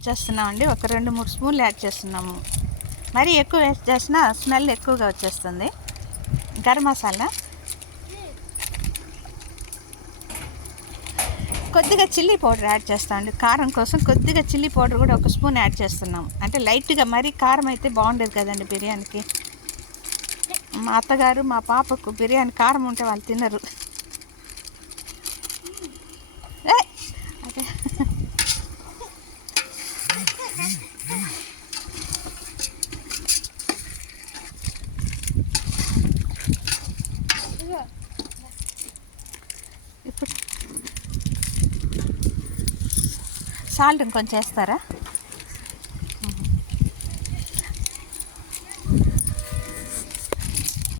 Add చేస్తున్నామండి. ఒక 2-3 స్పూన్లు యాడ్ చేస్తున్నాము. మరీ ఎక్కువ వేస్ట్ చేసినా స్మెల్ ఎక్కువగా వచ్చేస్తుంది. గరం మసాలా, కొద్దిగా చిల్లీ పౌడర్ యాడ్ చేస్తామండి. కారం కోసం కొద్దిగా చిల్లీ పౌడర్ కూడా 1 స్పూన్ యాడ్ చేస్తున్నాం. అంటే లైట్గా, మరీ కారం అయితే బాగుండేది కదండి బిర్యానీకి. మా అత్తగారు మా పాపకు బిర్యానీ కారం ఉంటే వాళ్ళు తినరు. అదే ఇప్పుడు సాల్ట్ ఇంకొంచెం వేస్తారా?